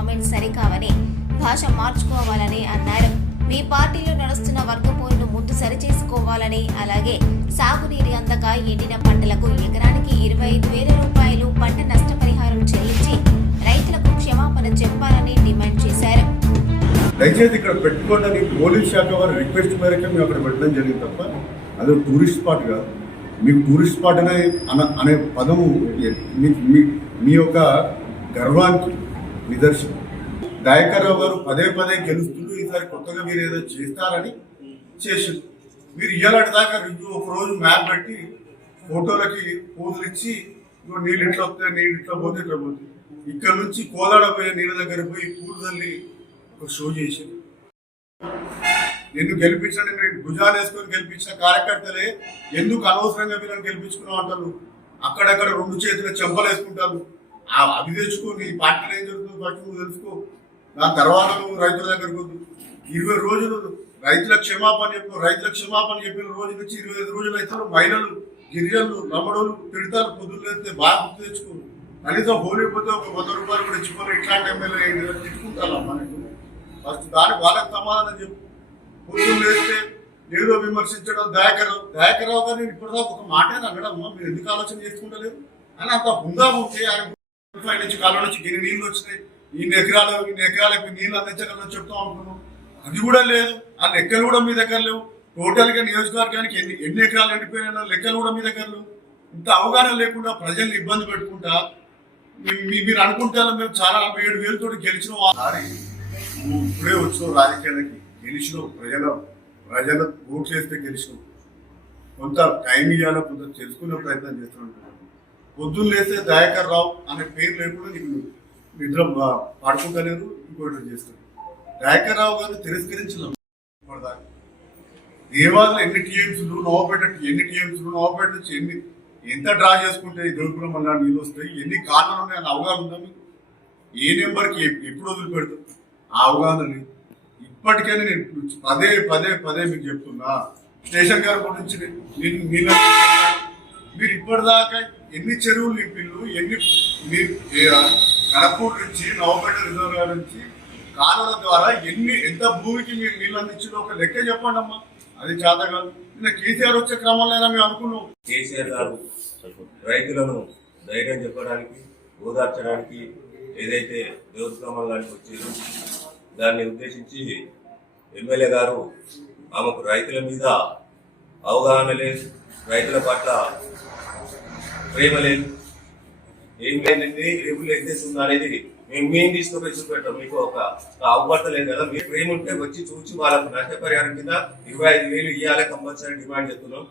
Comments సరికావని భాష మార్చుకోవాలని అన్నారు. మీ పార్టీలో నడుస్తున్న వర్గపోరును ముందు సరిచేసుకోవాలని, అలాగే సాగునీరు అందక ఎండిన పంటలకు ఎకరానికి 25,000 రూపాయలు పంట నష్టపరిహారం చెల్లించి రైతులకు క్షమాపణ చెప్పాలని డిమాండ్ చేశారు. దయచేసి ఇక్కడ పెట్టుకోవడానికి పోలీస్ శాఖ వారి రిక్వెస్ట్ మేరకు మేము అక్కడ పెట్టడం జరిగింది తప్ప అది టూరిస్ట్ స్పాట్ కాదు. మీకు టూరిస్ట్ స్పాట్ అనే పదము మీ యొక్క గర్వానికి నిదర్శనం. దయాకర్రావు గారు పదే పదే గెలుస్తుంటూ ఈసారి కొత్తగా మీరు ఏదో చేస్తారని చేసింది. మీరు ఇయ్యాలంటి దాకా ఒక రోజు మ్యాప్ పెట్టి ఫోటోలకి పోజులు ఇచ్చి నీళ్ళు ఇట్లా వస్తాయి, నీళ్ళు ఇట్లా పోతే ఇట్లా పోతే, ఇక్కడ నుంచి కోదాడ పోయే నీళ్ళ దగ్గర పోయి పూలు తల్లి ఒక షో చేసింది. నిన్ను గెలిపించిన భుజాలు వేసుకొని గెలిపించిన కార్యకర్తలే ఎందుకు అనవసరంగా వీళ్ళని గెలిపించుకున్నావు అంటారు. అక్కడక్కడ 2 చేతుల చెంపలు వేసుకుంటారు. అవి తెచ్చుకొని పార్టీలో ఏం జరుగుతుందో ఫస్ట్ నువ్వు తెలుసుకో. దాని తర్వాత నువ్వు రైతుల దగ్గరకు వద్దు. 20 రోజులు రైతులకు క్షమాపణ చెప్పిన రోజు నుంచి 25 రోజులు అయితే మహిళలు, గిరిజనులు, రమణులు తిడతారు. పొద్దున్నైతే బాగా గుర్తు తెచ్చుకోరు. కనీసం హోలీ పోతే ఒక 100 రూపాయలు కూడా ఇచ్చుకొని ఇట్లాంటి ఎమ్మెల్యే తిట్టుకుంటారు. మనకు ఫస్ట్ దానికి వాళ్ళకి సమాధానం చెప్పు. పొద్దున్న వేస్తే ఏదో విమర్శించడం దయాకర్రావు గారు ఇప్పటిదాకా ఒక మాట అనడమ్మా, మీరు ఎందుకు ఆలోచన చేసుకుంటలేదు అని అంత హుందా ఉంటే ఆయన నుంచి కాలం నుంచి గిరి నీళ్ళు వచ్చినాయి, ఇన్ని ఎకరాలకు నీళ్ళు అందించగలని చెప్తాం అనుకున్నాం. అది కూడా లేదు. ఆ లెక్కలు కూడా మీ దగ్గర లేవు. టోటల్ గా నియోజకవర్గానికి ఎన్ని ఎకరాలు ఎండిపోయినా లెక్కలు కూడా మీ దగ్గర లేవు. ఇంత అవగాహన లేకుండా ప్రజల్ని ఇబ్బంది పెట్టుకుంటా మీరు అనుకుంటారా మేము చాలా 7,000 తోటి గెలిచినాం. ఇప్పుడే వచ్చినావు రాజకీయాలకి, గెలిచినావు. ప్రజలు ఓట్లు వేస్తే గెలిచినావు. కొంత టైం ఇవ్వాలో కొంత తెలుసుకునే ప్రయత్నం చేస్తున్నాను. పొద్దున్న లేస్తే దయాకర్రావు అనే పేరు లేకుండా నీకు నిద్ర పడుకుంటలేరు, ఇంకోటి చేస్తారు. దయాకర్రావు గారిని తిరస్కరించలేము. దేవాలయంలో ఎన్ని టీఎంసీలు, నవాపేట నుంచి ఎంత డ్రా చేసుకుంటే దేవుపురం వల్ల నీళ్ళు వస్తాయి, ఎన్ని కారణాలు ఉన్నాయి అన్న అవగాహన ఉందా మీకు? ఏ నెంబర్కి ఎప్పుడు వదిలిపెడతాం ఆ అవగాహనని ఇప్పటికైనా నేను పదే మీకు చెప్తున్నా. స్టేషన్ గారి గురించి నీళ్ళు మీరు ఇప్పటిదాకా ఎన్ని చెరువులు నింపిళ్ళు, గణపూర్ నుంచి నవపేట రిజర్వాయర్ నుంచి కాలువల ద్వారా ఎంత భూమికి మీరు నీళ్ళు అందించిందో ఒక లెక్క చెప్పండి అమ్మా. అది చేత కాదు. నిన్న కేసీఆర్ వచ్చే క్రమంలో మేము అనుకున్నాం. కేసీఆర్ గారు రైతులను ధైర్యం చెప్పడానికి, ఓదార్చడానికి ఏదైతే దేవస్థానం లాంటి వచ్చారో దాన్ని ఉద్దేశించి ఎమ్మెల్యే గారు ఆమెకు రైతుల మీద అవగాహన లేదు, రైతుల పట్ల ప్రేమ లేదు, ఏం లేదండి రేపులు ఎత్తేస్తుందా అనేది మేము తీసుకుపోయి చూపెట్టాం. మీకు ఒక అవకాశం లేదు కదా. మీరు ప్రేమ ఉంటే వచ్చి చూసి వాళ్ళకు నష్టపరిహారం కింద 25,000 ఇవ్వాలి కంపల్సరీ డిమాండ్ చేస్తున్నాం.